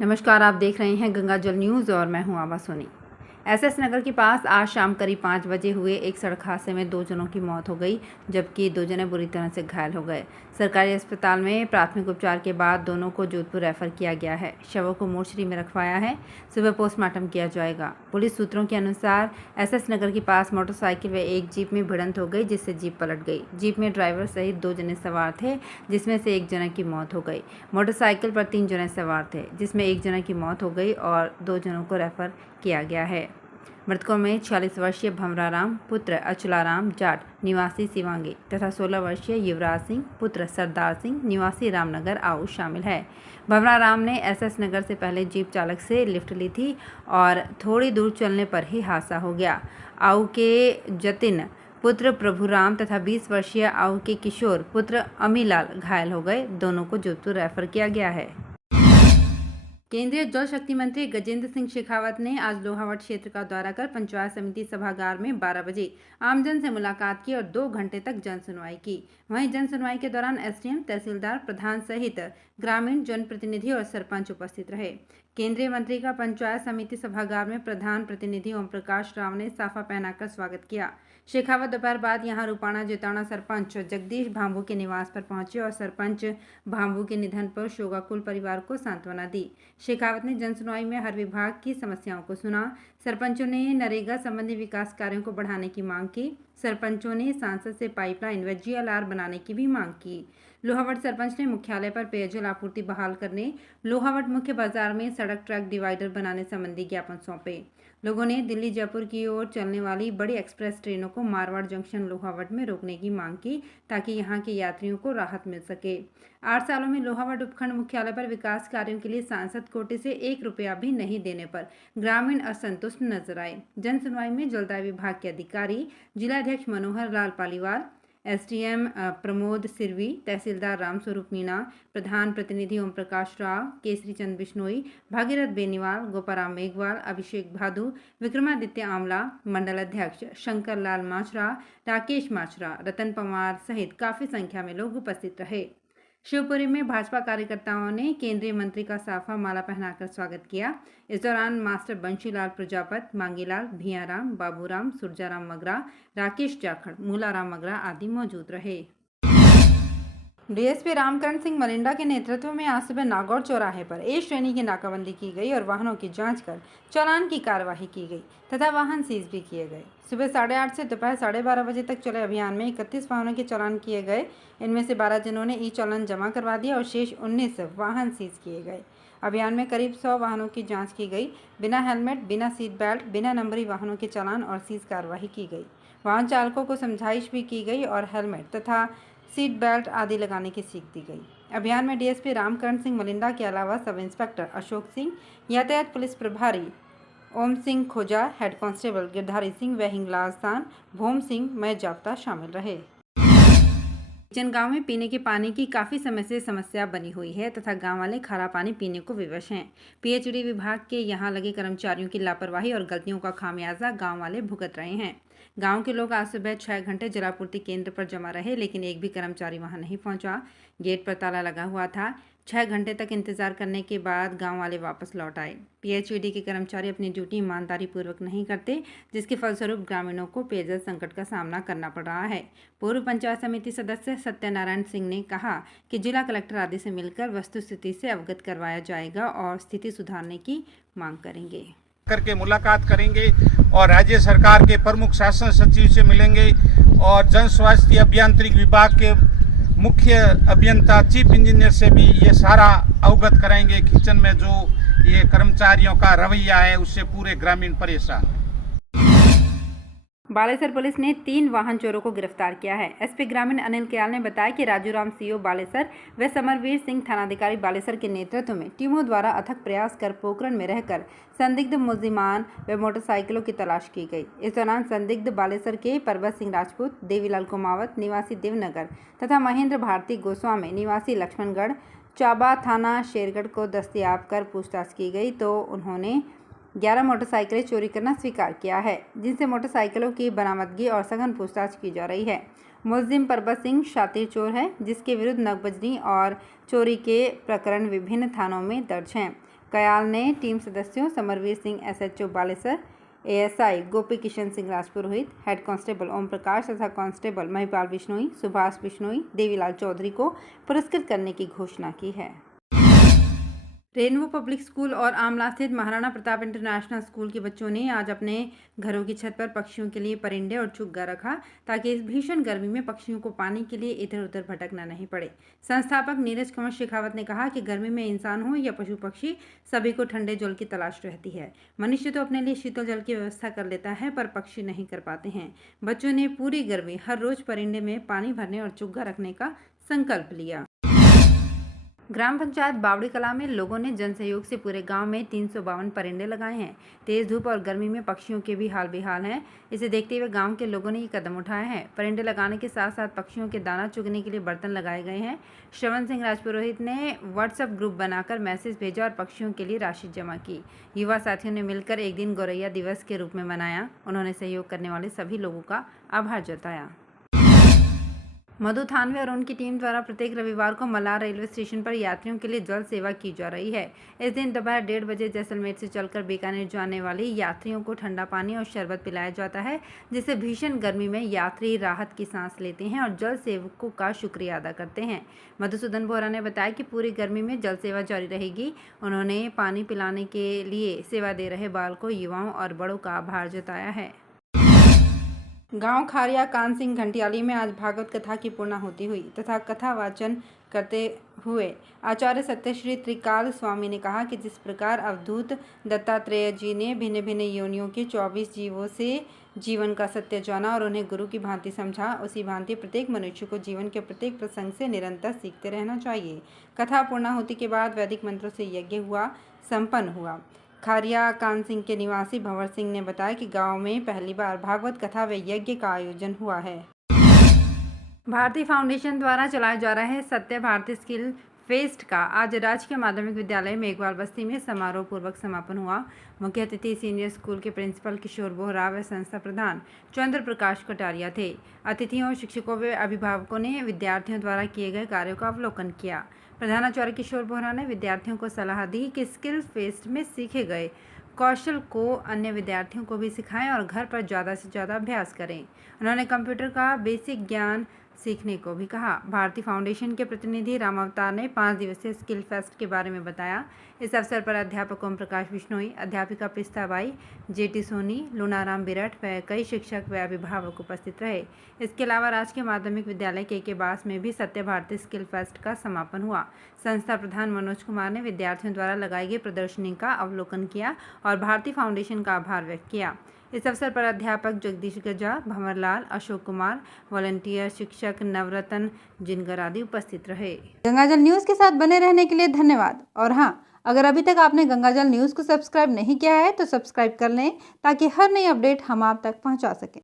नमस्कार, आप देख रहे हैं गंगा जल न्यूज़ और मैं हूं आभा सोनी। एसएस नगर के पास आज शाम करीब 5 बजे हुए एक सड़क हादसे में 2 जनों की मौत हो गई, जबकि 2 जने बुरी तरह से घायल हो गए। सरकारी अस्पताल में प्राथमिक उपचार के बाद दोनों को जोधपुर रेफर किया गया है। शवों को मोर्चरी में रखवाया है। सुबह पोस्टमार्टम किया जाएगा। पुलिस सूत्रों के अनुसार एसएस नगर के पास मोटरसाइकिल व एक जीप में भिड़ंत हो गई, जिससे जीप पलट गई। जीप में ड्राइवर सहित 2 जने सवार थे, जिसमें से 1 जना की मौत हो गई। मोटरसाइकिल पर 3 जने सवार थे, जिसमें 1 जना की मौत हो गई और 2 जनों को रेफर किया गया है। मृतकों में 46 वर्षीय भमराराम पुत्र अचलाराम जाट निवासी सिवांगी तथा 16 वर्षीय युवराज सिंह पुत्र सरदार सिंह निवासी रामनगर आऊ शामिल है। भमराराम ने एसएस नगर से पहले जीप चालक से लिफ्ट ली थी और थोड़ी दूर चलने पर ही हादसा हो गया। आऊ के जतिन पुत्र प्रभुराम तथा 20 वर्षीय आऊ के किशोर पुत्र अमीलाल घायल हो गए। दोनों को जोधपुर रेफर किया गया है। केंद्रीय जल शक्ति मंत्री गजेंद्र सिंह शेखावत ने आज लोहावट क्षेत्र का दौरा कर पंचायत समिति सभागार में 12 बजे आमजन से मुलाकात की और 2 घंटे तक जन सुनवाई की। वहीं जन सुनवाई के दौरान एसडीएम, तहसीलदार, प्रधान सहित ग्रामीण जनप्रतिनिधि और सरपंच उपस्थित रहे। केंद्रीय मंत्री का पंचायत समिति सभागार में प्रधान प्रतिनिधि ओम प्रकाश राव ने साफा पहनाकर स्वागत किया। शेखावत दोपहर बाद यहां रूपाणा जेताणा सरपंच जगदीश भांबू के निवास पर पहुंचे और सरपंच भांबू के निधन पर शोकाकुल परिवार को सांत्वना दी। शेखावत ने जनसुनवाई में हर विभाग की समस्याओं को सुना। सरपंचों ने नरेगा संबंधी विकास कार्यों को बढ़ाने की मांग की। सरपंचों ने सांसद से पाइपलाइन व जीएलआर बनाने की भी मांग की। लोहावट सरपंच ने मुख्यालय पर पेयजल आपूर्ति बहाल करने, लोहावट मुख्य बाजार में सड़क ट्रैक डिवाइडर बनाने संबंधी ज्ञापन सौंपे। लोगों ने दिल्ली जयपुर की ओर चलने वाली बड़ी एक्सप्रेस ट्रेनों को मारवाड़ जंक्शन लोहावट में रोकने की मांग की, ताकि यहां के यात्रियों को राहत मिल सके। 8 सालों में लोहावट उपखंड मुख्यालय पर विकास कार्यों के लिए सांसद कोटे से 1 रुपया भी नहीं देने पर ग्रामीण असंतुष्ट नजर आए। जन सुनवाई में जलदाय विभाग के अधिकारी, जिलाध्यक्ष मनोहर लाल पालीवाल, एसडीएम प्रमोद सिरवी, तहसीलदार रामस्वरूप मीणा, प्रधान प्रतिनिधि ओम प्रकाश राव, केसरी चंद बिश्नोई, भागीरथ बेनीवाल, गोपाराम मेघवाल, अभिषेक भादु, विक्रमादित्य आमला, मंडल अध्यक्ष शंकर लाल माचरा, राकेश माचरा, रतन पवार सहित काफी संख्या में लोग उपस्थित रहे। शिवपुरी में भाजपा कार्यकर्ताओं ने केंद्रीय मंत्री का साफा माला पहनाकर स्वागत किया। इस दौरान मास्टर बंशीलाल प्रजापत, मांगीलाल, भियाराम, बाबूराम, सुरजाराम मगरा, राकेश जाखड़, मूलाराम मगरा आदि मौजूद रहे। डीएसपी रामकरण सिंह मलिंडा के नेतृत्व में आज सुबह नागौर चौराहे पर ए श्रेणी की नाकाबंदी की गई और वाहनों की जांच कर चालान की कार्यवाही की गई तथा वाहन सीज भी किए गए। सुबह 8:30 से दोपहर 12:30 बजे तक चले अभियान में 31 वाहनों के चालान किए गए। इनमें से 12 जनों ने ई चालान जमा करवा दिया और शेष 19 वाहन सीज किए गए। अभियान में करीब 100 वाहनों की जाँच की गई। बिना हेलमेट, बिना सीट बेल्ट, बिना नंबरी वाहनों के चालान और सीज कार्रवाई की गई। वाहन चालकों को समझाइश भी की गई और हेलमेट तथा सीट बेल्ट आदि लगाने की सीख दी गई। अभियान में डीएसपी रामकरण सिंह मलिंडा के अलावा सब इंस्पेक्टर अशोक सिंह, यातायात पुलिस प्रभारी ओम सिंह खोजा, हेड कांस्टेबल गिरधारी सिंह व हिंगलासान भोम सिंह मय जाप्ता शामिल रहे। गांव में पीने के पानी की काफ़ी समय से समस्या बनी हुई है तथा गांव वाले खारा पानी पीने को विवश हैं। पीएचईडी विभाग के यहां लगे कर्मचारियों की लापरवाही और गलतियों का खामियाजा गांव वाले भुगत रहे हैं। गांव के लोग आज सुबह 6 घंटे जलापूर्ति केंद्र पर जमा रहे, लेकिन एक भी कर्मचारी वहां नहीं पहुंचा। गेट पर ताला लगा हुआ था। 6 घंटे तक इंतजार करने के बाद गांव वाले वापस लौट आए। पीएचईडी के कर्मचारी अपनी ड्यूटी ईमानदारी पूर्वक नहीं करते, जिसके फलस्वरूप ग्रामीणों को पेयजल संकट का सामना करना पड़ रहा है। पूर्व पंचायत समिति सदस्य सत्यनारायण सिंह ने कहा कि जिला कलेक्टर आदि से मिलकर वस्तुस्थिति से अवगत करवाया जाएगा और स्थिति सुधारने की मांग करेंगे। करके मुलाकात करेंगे और राज्य सरकार के प्रमुख शासन सचिव से मिलेंगे और जन स्वास्थ्य अभियांत्रिकी विभाग के मुख्य अभियंता चीफ इंजीनियर से भी ये सारा अवगत कराएंगे। किचन में जो ये कर्मचारियों का रवैया है उससे पूरे ग्रामीण परेशान हैं। बालेसर पुलिस ने 3 वाहन चोरों को गिरफ्तार किया है। एसपी ग्रामीण अनिल कयाल ने बताया कि राजूराम सीओ बालेसर व समरवीर सिंह थानाधिकारी बालेसर के नेतृत्व में टीमों द्वारा अथक प्रयास कर पोखरण में रहकर संदिग्ध मुलजिमान व मोटरसाइकिलों की तलाश की गई। इस दौरान संदिग्ध बालेसर के पर्वत सिंह राजपूत, देवीलाल कुमावत निवासी देवनगर तथा महेंद्र भारती गोस्वामी निवासी लक्ष्मणगढ़ चाबा थाना शेरगढ़ को दस्तयाब कर पूछताछ की गई तो उन्होंने 11 मोटरसाइकिलें चोरी करना स्वीकार किया है, जिनसे मोटरसाइकिलों की बरामदगी और सघन पूछताछ की जा रही है। मुलजिम परबत सिंह शातिर चोर है, जिसके विरुद्ध नकबजनी और चोरी के प्रकरण विभिन्न थानों में दर्ज हैं। कयाल ने टीम सदस्यों समरवीर सिंह SHO बालेसर, ASI गोपी किशन सिंह राजपुरोहित, हेड कांस्टेबल ओम प्रकाश तथा कांस्टेबल महिपाल बिश्नोई, सुभाष बिश्नोई, देवीलाल चौधरी को पुरस्कृत करने की घोषणा की है। रेनबो पब्लिक स्कूल और आमला स्थित महाराणा प्रताप इंटरनेशनल स्कूल के बच्चों ने आज अपने घरों की छत पर पक्षियों के लिए परिंदे और चुग्गा रखा, ताकि इस भीषण गर्मी में पक्षियों को पानी के लिए इधर उधर भटकना नहीं पड़े। संस्थापक नीरज कुमार शेखावत ने कहा कि गर्मी में इंसान हो या पशु पक्षी, सभी को ठंडे जल की तलाश रहती है। मनुष्य तो अपने लिए शीतल जल की व्यवस्था कर लेता है, पर पक्षी नहीं कर पाते हैं। बच्चों ने पूरी गर्मी हर रोज परिंदे में पानी भरने और चुग्गा रखने का संकल्प लिया। ग्राम पंचायत बावड़ी कला में लोगों ने जन सहयोग से पूरे गांव में 352 परिंदे लगाए हैं। तेज धूप और गर्मी में पक्षियों के भी हाल बेहाल हैं। इसे देखते हुए गांव के लोगों ने ये कदम उठाया है। परिंदे लगाने के साथ साथ पक्षियों के दाना चुगने के लिए बर्तन लगाए गए हैं। श्रवण सिंह राजपुरोहित ने व्हाट्सएप ग्रुप बनाकर मैसेज भेजा और पक्षियों के लिए राशि जमा की। युवा साथियों ने मिलकर एक दिन गौरैया दिवस के रूप में मनाया। उन्होंने सहयोग करने वाले सभी लोगों का आभार जताया। मधु थानवे और उनकी टीम द्वारा प्रत्येक रविवार को मलार रेलवे स्टेशन पर यात्रियों के लिए जल सेवा की जा रही है। इस दिन दोपहर 1:30 बजे जैसलमेर से चलकर बीकानेर जाने वाले यात्रियों को ठंडा पानी और शरबत पिलाया जाता है, जिससे भीषण गर्मी में यात्री राहत की सांस लेते हैं और जल सेवकों का शुक्रिया अदा करते हैं। मधुसूदन बोहरा ने बताया कि पूरी गर्मी में जल सेवा जारी रहेगी। उन्होंने पानी पिलाने के लिए सेवा दे रहे बालकों, युवाओं और बड़ों का आभार जताया है। गांव खारिया कान सिंह घंटियाली में आज भागवत कथा की पूर्णाहुति हुई तथा कथा वाचन करते हुए आचार्य सत्यश्री त्रिकाल स्वामी ने कहा कि जिस प्रकार अवधूत दत्तात्रेय जी ने भिन्न भिन्न योनियों के 24 जीवों से जीवन का सत्य जाना और उन्हें गुरु की भांति समझा, उसी भांति प्रत्येक मनुष्य को जीवन के प्रत्येक प्रसंग से निरंतर सीखते रहना चाहिए। कथा पूर्णाहुति के बाद वैदिक मंत्रों से यज्ञ संपन्न हुआ। खारिया कान सिंह के निवासी भंवर सिंह ने बताया कि गांव में पहली बार भागवत कथा व यज्ञ का आयोजन हुआ है। भारती फाउंडेशन द्वारा चलाया जा रहा है सत्य भारती स्किल फेस्ट का आज राजकीय माध्यमिक विद्यालय मेघवाल बस्ती में समारोह पूर्वक समापन हुआ। मुख्य अतिथि सीनियर स्कूल के प्रिंसिपल किशोर बोहरा व संस्था प्रधान चंद्र प्रकाश कटारिया थे। अतिथियों, शिक्षकों व अभिभावकों ने विद्यार्थियों द्वारा किए गए कार्यों का अवलोकन किया। प्रधानाचार्य किशोर बोहरा ने विद्यार्थियों को सलाह दी कि स्किल फेस्ट में सीखे गए कौशल को अन्य विद्यार्थियों को भी सिखाएं और घर पर ज़्यादा से ज़्यादा अभ्यास करें। उन्होंने कंप्यूटर का बेसिक ज्ञान सीखने को भी कहा। भारती फाउंडेशन के प्रतिनिधि राम अवतार ने 5 दिवसीय स्किल फेस्ट के बारे में बताया। इस अवसर पर अध्यापक ओम प्रकाश बिश्नोई, अध्यापिका पिस्ताबाई, JT सोनी, लूनाराम बिरट व कई शिक्षक व अभिभावक उपस्थित रहे। इसके अलावा राजकीय माध्यमिक विद्यालय KK बास में भी सत्य भारती स्किल फेस्ट का समापन हुआ। संस्था प्रधान मनोज कुमार ने विद्यार्थियों द्वारा लगाई गई प्रदर्शनी का अवलोकन किया और भारती फाउंडेशन का आभार व्यक्त किया। इस अवसर पर अध्यापक जगदीश गजा, भंवरलाल, अशोक कुमार, वॉलंटियर शिक्षक नवरत्न जिनगर आदि उपस्थित रहे। गंगाजल न्यूज़ के साथ बने रहने के लिए धन्यवाद। और हाँ, अगर अभी तक आपने गंगाजल न्यूज़ को सब्सक्राइब नहीं किया है तो सब्सक्राइब कर लें, ताकि हर नई अपडेट हम आप तक पहुंचा सकें।